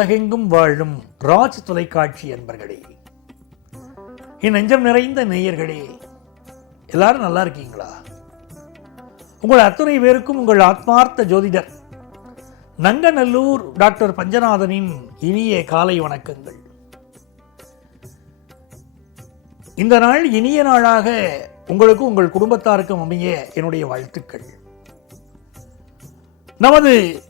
உலகெங்கும் வாழும் ராஜ் தொலைக்காட்சி என்பர்களே என் நெஞ்சம் நிறைந்த நேயர்களே எல்லாரும் நல்லா இருக்கீங்களா? உங்கள் அத்துணை பேருக்கும் உங்கள் ஆத்மார்த்த ஜோதிடர் நங்கநல்லூர் டாக்டர் பஞ்சநாதனின் இனிய காலை வணக்கங்கள். இந்த நாள் இனிய நாளாக உங்களுக்கும் உங்கள் குடும்பத்தாருக்கும் அமைய என்னுடைய வாழ்த்துக்கள். நமது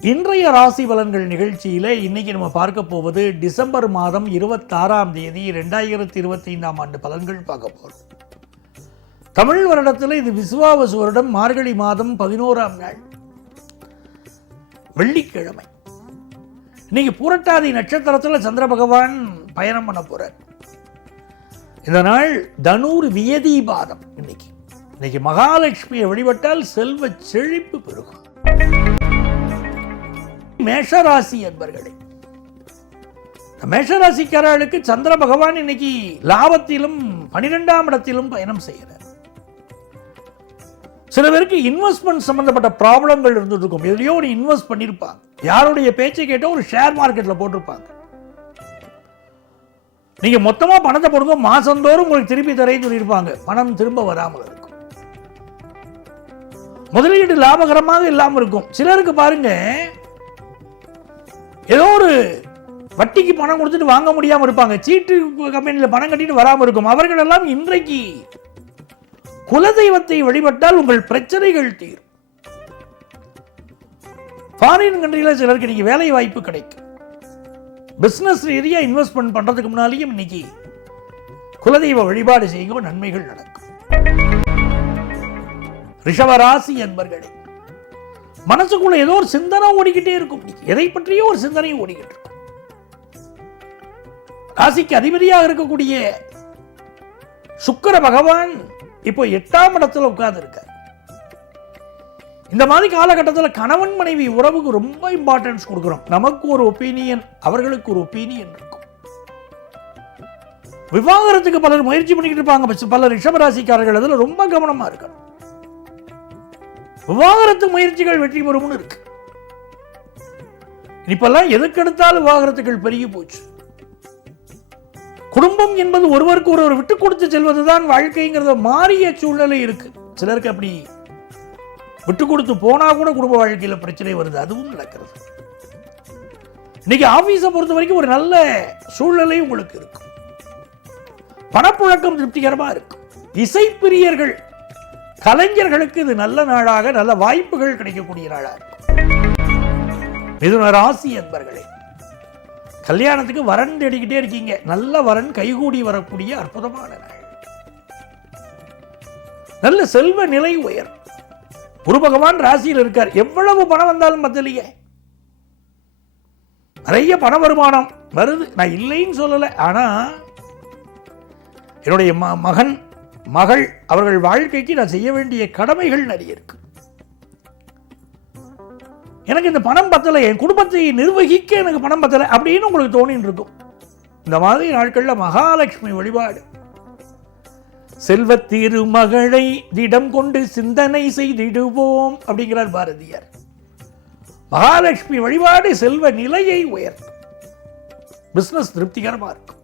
இன்றைய ராசி பலன்கள் நிகழ்ச்சியில இன்னைக்கு நம்ம பார்க்க போவது டிசம்பர் மாதம் இருபத்தாறாம் தேதி ரெண்டாயிரத்தி இருபத்தி ஐந்தாம் ஆண்டு பலன்கள் பார்க்க போறோம். தமிழ் வருடத்தில் இது விசுவாவசு வருடம் மார்கழி மாதம் பதினோராம் நாள். வெள்ளிக்கிழமை. இன்னைக்கு புரட்டாதி நட்சத்திரத்தில் சந்திர பகவான் பயணம் பண்ண போகிறார் இந்த நாள் தனூர் வியதீபாதம் இன்னைக்கு. இன்னைக்கு மகாலட்சுமியை வழிபட்டால் செல்வ செழிப்பு பெருகும். மேஷராசி என்பர்களே. மேஷராசிக்காரர்களுக்கு சந்திர பகவான் இன்னைக்கு லாபத்திலும் பனிரெண்டாம் இடத்திலும் பயணம் செய்கிறார். சில பேருக்கு இன்வெஸ்ட்மெண்ட் சம்பந்தப்பட்ட ப்ராப்ளங்கள் இருந்துட்டு இருக்கும் எதுலையோ ஒரு இன்வெஸ்ட் பண்ணியிருப்பாங்க யாருடைய பேச்சை கேட்டோ ஒரு ஷேர் மார்க்கெட்ல போட்டிருப்பாங்க. நீங்க மொத்தமா பணத்தை போடுங்க மாசந்தோறும் உங்களுக்கு திருப்பி தரேன்னு சொல்லியிருப்பாங்க. பணம் திரும்ப வராமல் இருக்கும். முதலீடு லாபகரமாக இல்லாமல் இருக்கும். சிலருக்கு பாருங்க ஏதோ ஒரு வட்டிக்கு பணம் கொடுத்துட்டு வாங்க முடியாம இருப்பாங்க. சீட்டு கம்பெனியில் பணம் கட்டிட்டு வராம இருக்கும். அவர்களெல்லாம் இன்றைக்கு குலதெய்வத்தை வழிபட்டால் உங்கள் பிரச்சனைகள் தீரும். ஃபாரின் கண்ட்ரியில் சிலருக்கு இன்னைக்கு வேலை வாய்ப்பு கிடைக்கும். பிசினஸ் ரீதியா இன்வெஸ்ட்மெண்ட் பண்றதுக்கு முன்னாலேயும் இன்னைக்கு குலதெய்வ வழிபாடு செய்யும் நன்மைகள் நடக்கும். ரிஷவராசி என்பர்களே மனசுக்குள்ள ஏதோ ஒரு சிந்தனை ஓடிக்கிட்டே இருக்கும். எதை பற்றியோ ஒரு சிந்தனையும் ஓடிக்கிட்டு இருக்கும். ராசிக்கு அதிபதியாக இருக்கக்கூடிய சுக்கர பகவான் இப்போ எட்டாம் இடத்துல உட்கார்ந்து இருக்கார் இந்த மாதிரி காலகட்டத்தில் கணவன் மனைவி உறவுக்கு ரொம்ப இம்பார்ட்டன்ஸ் கொடுக்கிறோம். நமக்கு ஒரு ஒப்பீனியன் அவர்களுக்கு ஒரு ஒப்பீனியன் இருக்கும். விவாகரத்துக்கு பலர் முயற்சி பண்ணிக்கிட்டு இருப்பாங்க. பல ரிஷபராசிக்காரர்கள் அதில் ரொம்ப கவனமா இருக்கணும். விவாகரத்து முயற்சிகள் வெற்றி பெறும்னு இருக்கு. இப்பெல்லாம் எதுக்கெடுத்தாலும் விவாகரத்துகள் பெருகி போச்சு. குடும்பம் என்பது ஒருவருக்கு ஒருவர் விட்டு கொடுத்து செல்வதுதான் வாழ்க்கைங்கிறத மாறிய சூழ்நிலை இருக்கு. சிலருக்கு அப்படி விட்டு கொடுத்து போனா கூட குடும்ப வாழ்க்கையில பிரச்சனை வருது அதுவும் நடக்கிறது. இன்னைக்கு ஆபீஸை பொறுத்த வரைக்கும் ஒரு நல்ல சூழ்நிலை உங்களுக்கு இருக்கும் பணப்புழக்கம் திருப்திகரமா இருக்கும் இசைப்பிரியர்கள் கலைஞர்களுக்கு இது நல்ல நாளாக நல்ல வாய்ப்புகள் கிடைக்கக்கூடிய நாளாக மிதுன ராசி என்பர்களே கல்யாணத்துக்கு வரன் தேடிக்கிட்டே இருக்கீங்க. நல்ல வரன் கைகூடி வரக்கூடிய அற்புதமான நாள். நல்ல செல்வ நிலை உயர். குரு பகவான் ராசியில் இருக்கார். எவ்வளவு பணம் வந்தாலும் பத்தலையே. நிறைய பண வருமானம் வருது. நான் இல்லைன்னு சொல்லலை. ஆனா என்னுடைய ம- மகன் மகள் அவர்கள் வாழ்க்கைக்கு நான் செய்ய வேண்டிய கடமைகள் நிறைய இருக்கு. எனக்கு இந்த பணம் பத்தலை என் குடும்பத்தை நிர்வகிக்க எனக்கு பணம் பத்தலை அப்படின்னு உங்களுக்கு தோணின்னு இருக்கும். இந்த மாதிரி நாட்கள்ல மகாலட்சுமி வழிபாடு. செல்வ திருமகளை திடம் கொண்டு சிந்தனை செய்திடுவோம் அப்படிங்கிறார் பாரதியார். மகாலட்சுமி வழிபாடு செல்வ நிலையை உயர்த்தும். பிசினஸ் திருப்திகரமா இருக்கும்.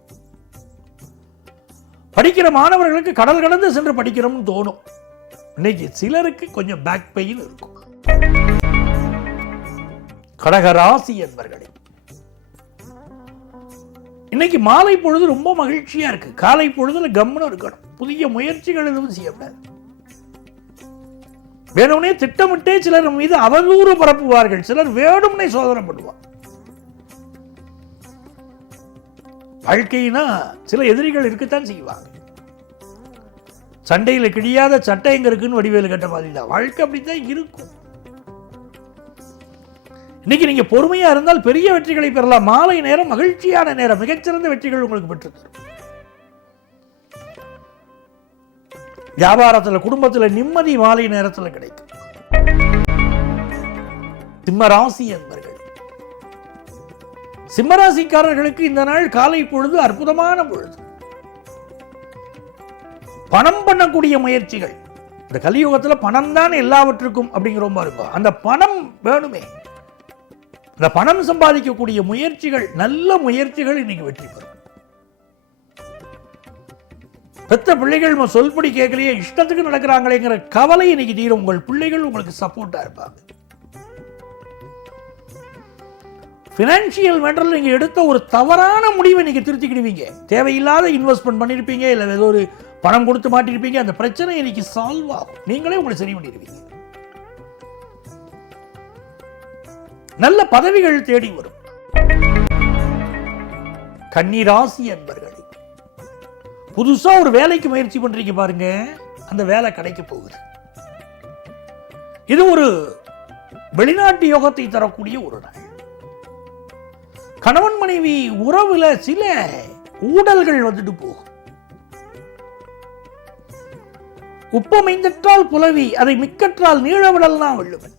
படிக்கிற மாணவர்களுக்கு கடல் கடந்து சென்று படிக்கிறோம்னு தோணும். இன்னைக்கு சிலருக்கு கொஞ்சம் பேக் பெயின் இருக்கும். கடகராசி என்பர்களே. இன்னைக்கு மாலை பொழுது ரொம்ப மகிழ்ச்சியா இருக்கு. காலை பொழுதுல கம்னு இருக்கணும். புதிய முயற்சிகள் எதுவும் செய்யக்கூடாது. வேணும்னே திட்டமிட்டே சிலர் மீது அவதூறு பரப்புவார்கள். சிலர் வேணும்னே சோதனை பண்ணுவார். வாழ்க்கைனா சில எதிரிகள் இருக்கத்தான் செய்வாங்க. சண்டையில கிழியாத சட்டை எங்க இருக்குன்னு வடிவேலு கட்ட மாதிரி தான் வாழ்க்கை அப்படித்தான் இருக்கும். இன்னைக்கு நீங்க பொறுமையா இருந்தால் பெரிய வெற்றிகளை பெறலாம். மாலை நேரம் மகிழ்ச்சியான நேரம். மிகச்சிறந்த வெற்றிகள் உங்களுக்கு பெற்று வியாபாரத்தில் வியாபாரத்துல குடும்பத்துல நிம்மதி மாலை நேரத்துல கிடைக்கும். சிம்ம ராசி என்பர்கள். சிம்மராசிக்காரர்களுக்கு இந்த நாள் காலை பொழுது அற்புதமான பொழுது. பணம் பண்ணக்கூடிய முயற்சிகள். இந்த கலியுகத்துல பணம் தான் எல்லாவற்றுக்கும் அப்படிங்கிறோம் பாருங்க. அந்த பணம் வேணுமே. இந்த பணம் சம்பாதிக்கக்கூடிய முயற்சிகள் நல்ல முயற்சிகள் இன்னைக்கு வெற்றி பெறும். பெத்த பிள்ளைகள் நம்ம சொல்படி கேட்கலையே இஷ்டத்துக்கு நடக்கிறாங்களேங்கிற கவலை இன்னைக்கு தீரும். உங்கள் பிள்ளைகள் உங்களுக்கு சப்போர்ட்டா இருப்பாங்க. ஃபினான்ஷியல் மேட்டரில் நீங்கள் எடுத்த ஒரு தவறான முடிவை நீங்கள் திருத்திக்கிடுவீங்க. தேவையில்லாத இன்வெஸ்ட்மெண்ட் பண்ணியிருப்பீங்க இல்லை ஏதோ ஒரு பணம் கொடுத்து மாட்டிருப்பீங்க அந்த பிரச்சனை இன்னைக்கு சால்வ் ஆகும். நீங்களே உங்களை சரி பண்ணிடுவீங்க. நல்ல பதவிகள் தேடி வரும். கன்னிராசி என்பர்களே புதுசா ஒரு வேலைக்கு முயற்சி பண்றீங்க பாருங்க அந்த வேலை கிடைக்க போகுது. இது ஒரு வெளிநாட்டு யோகத்தை தரக்கூடிய ஒரு நாள். கணவன் மனைவி உறவுல சில ஊடல்கள் வந்துட்டு போகும். உப்பமைந்தற்றால் புலவி அதை மிக்கற்றால் நீழவிடல் தான் வள்ளுவன்.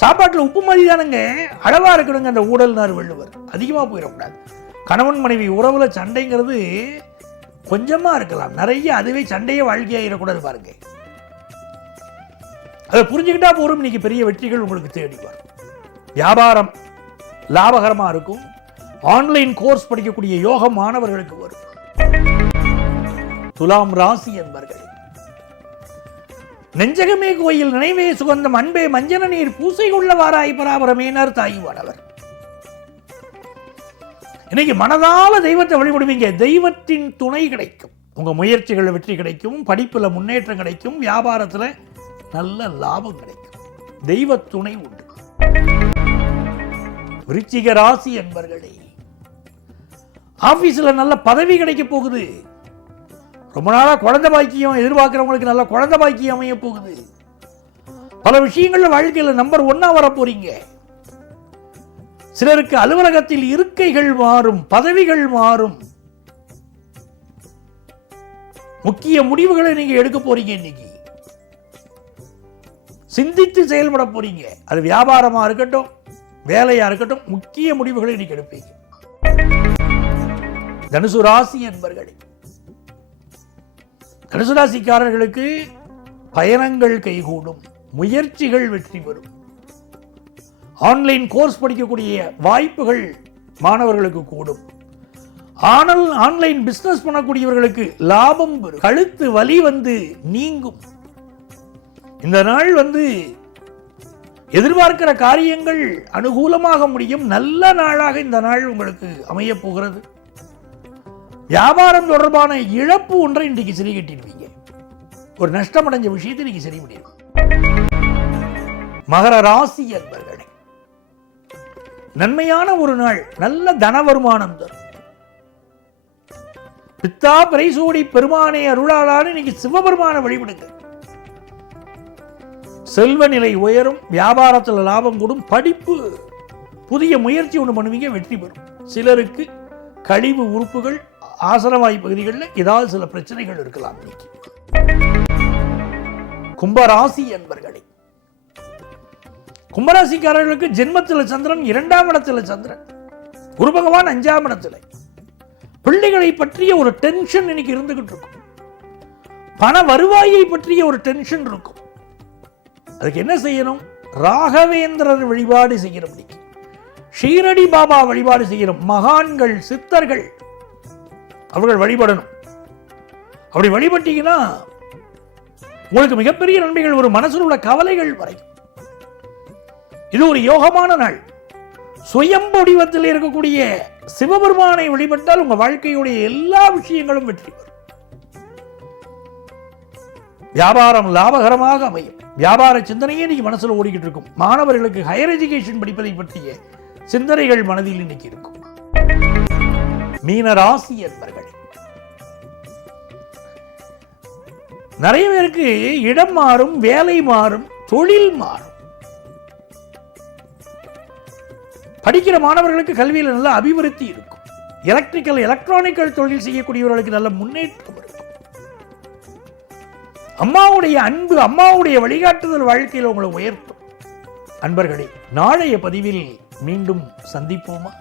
சாப்பாட்டுல உப்பு மாதிரி தானுங்க அளவா இருக்கணுங்க அந்த ஊடல்னார் வள்ளுவர். அதிகமா போயிடக்கூடாது. கணவன் மனைவி உறவுல சண்டைங்கிறது கொஞ்சமா இருக்கலாம். நிறைய அதுவே சண்டையே வாழ்க்கையாயிடக்கூடாது பாருங்க. அதை புரிஞ்சுக்கிட்டா போரும். இன்னைக்கு பெரிய வெற்றிகள் உங்களுக்கு தேடி வரும் வியாபாரம் லாபகரமா இருக்கும். ஆன்லைன் கோர்ஸ் படிக்கக்கூடிய யோக மாணவர்களுக்கு வரும். துலாம் ராசி என்பர்கள். நெஞ்சகமே கோயில் நினைவே சுகந்தம் அன்பே மஞ்சன நீர் பூசை உள்ளவாராய் பராபரமேனர் தாய்வானவர் இன்னைக்கு மனதால தெய்வத்தை வழிபடுவீங்க. தெய்வத்தின் துணை கிடைக்கும். உங்க முயற்சிகளில் வெற்றி கிடைக்கும். படிப்புல முன்னேற்றம் கிடைக்கும். வியாபாரத்துல நல்ல லாபம் கிடைக்கும். தெய்வ துணை உண்டு. விருச்சிக ராசி என்பர்களே ஆஃபீஸில் நல்ல பதவி கிடைக்க போகுது. ரொம்ப நாளாக குழந்தை பாக்கியம் எதிர்பார்க்குறவங்களுக்கு நல்ல குழந்தை பாக்கியம் அமைய போகுது. பல விஷயங்களில் வாழ்க்கையில் நம்பர் ஒன்னாக வர போறீங்க. சிலருக்கு அலுவலகத்தில் இருக்கைகள் மாறும் பதவிகள் மாறும். முக்கிய முடிவுகளை நீங்க எடுக்க போறீங்க இன்னைக்கு. சிந்தித்து செயல்பட போறீங்க. அது வியாபாரமா இருக்கட்டும் வேலையா இருக்கட்டும் முக்கிய முடிவுகளை இன்னைக்கு எடுப்பீங்க. தனுசு ராசி என்பர்களே தனுசு ராசிக்காரர்களுக்கு பயணங்கள் கைகூடும் முயற்சிகள் வெற்றி பெறும். ஆன்லைன் கோர்ஸ் படிக்கக்கூடிய வாய்ப்புகள் மாணவர்களுக்கு கூடும். ஆனால் ஆன்லைன் பிசினஸ் பண்ணக்கூடியவர்களுக்கு லாபம் கழுத்து வலி வந்து நீங்கும். இந்த நாள் வந்து எதிர்பார்க்கிற காரியங்கள் அனுகூலமாக முடியும். நல்ல நாளாக இந்த நாள் உங்களுக்கு அமைய போகிறது. வியாபாரம் தொடர்பான இழப்பு ஒன்றை இன்றைக்கு சரி கட்டிடுவீங்க ஒரு நஷ்டம் அடைஞ்ச விஷயத்தை இன்னைக்கு சரி முடியும் மகர ராசி என்பர்களே நன்மையான ஒரு நாள் நல்ல தன வருமானம் தரும். பித்தா பிரைசோடி பெருமானை அருளாளான்னு இன்னைக்கு சிவபெருமான வழிபடுங்க. செல்வ நிலை உயரும் வியாபாரத்தில் லாபம் கூடும் படிப்பு புதிய முயற்சி ஒன்று பண்ணுவீங்க வெற்றி பெறும். சிலருக்கு கழிவு உறுப்புகள் ஆசனவாய் பகுதிகளில் ஏதாவது சில பிரச்சனைகள் இருக்கலாம் இன்னைக்கு. கும்பராசி என்பர்களே கும்பராசிக்காரர்களுக்கு ஜென்மத்தில் சந்திரன் இரண்டாம் இடத்துல சந்திரன் குரு பகவான் அஞ்சாம் இடத்துல. பிள்ளைகளை பற்றிய ஒரு டென்ஷன் இன்னைக்கு இருந்துகிட்டு இருக்கும். பண வருவாயை பற்றிய ஒரு டென்ஷன் இருக்கும். அதுக்கு என்ன செய்யணும்? ராகவேந்திரர் வழிபாடு செய்யணும் ஷீரடி பாபா வழிபாடு செய்யணும். மகான்கள் சித்தர்கள் அவர்கள் வழிபடணும். அப்படி வழிபட்டீங்கன்னா உங்களுக்கு மிகப்பெரிய நன்மைகள் ஒரு மனசில் உள்ள கவலைகள் வரைக்கும் இது ஒரு யோகமான நாள். சுயம் வடிவத்தில் இருக்கக்கூடிய சிவபெருமானை வழிபட்டால் உங்க வாழ்க்கையுடைய எல்லா விஷயங்களும் வெற்றி பெறும். வியாபாரம் லாபகரமாக அமையும். வியாபார சிந்தனையே இன்னைக்கு மனசுல ஓடிக்கிட்டு இருக்கும். மாணவர்களுக்கு ஹையர் எஜுகேஷன் படிப்பதை பற்றிய சிந்தனைகள் மனதில் இன்னைக்கு இருக்கும். மீன ராசி நிறைய பேருக்கு இடம் மாறும் வேலை மாறும் தொழில் மாறும். படிக்கிற மாணவர்களுக்கு கல்வியில் நல்ல அபிவிருத்தி இருக்கும். எலக்ட்ரிக்கல் எலக்ட்ரானிக்கல் தொழில் செய்யக்கூடியவர்களுக்கு நல்ல முன்னேற்றம் அம்மாவுடைய அன்பு அம்மாவுடைய வழிகாட்டுதல் வாழ்க்கையில் உங்களை உயர்த்தும். அன்பர்களே நாளைய பதிவில் மீண்டும் சந்திப்போமா?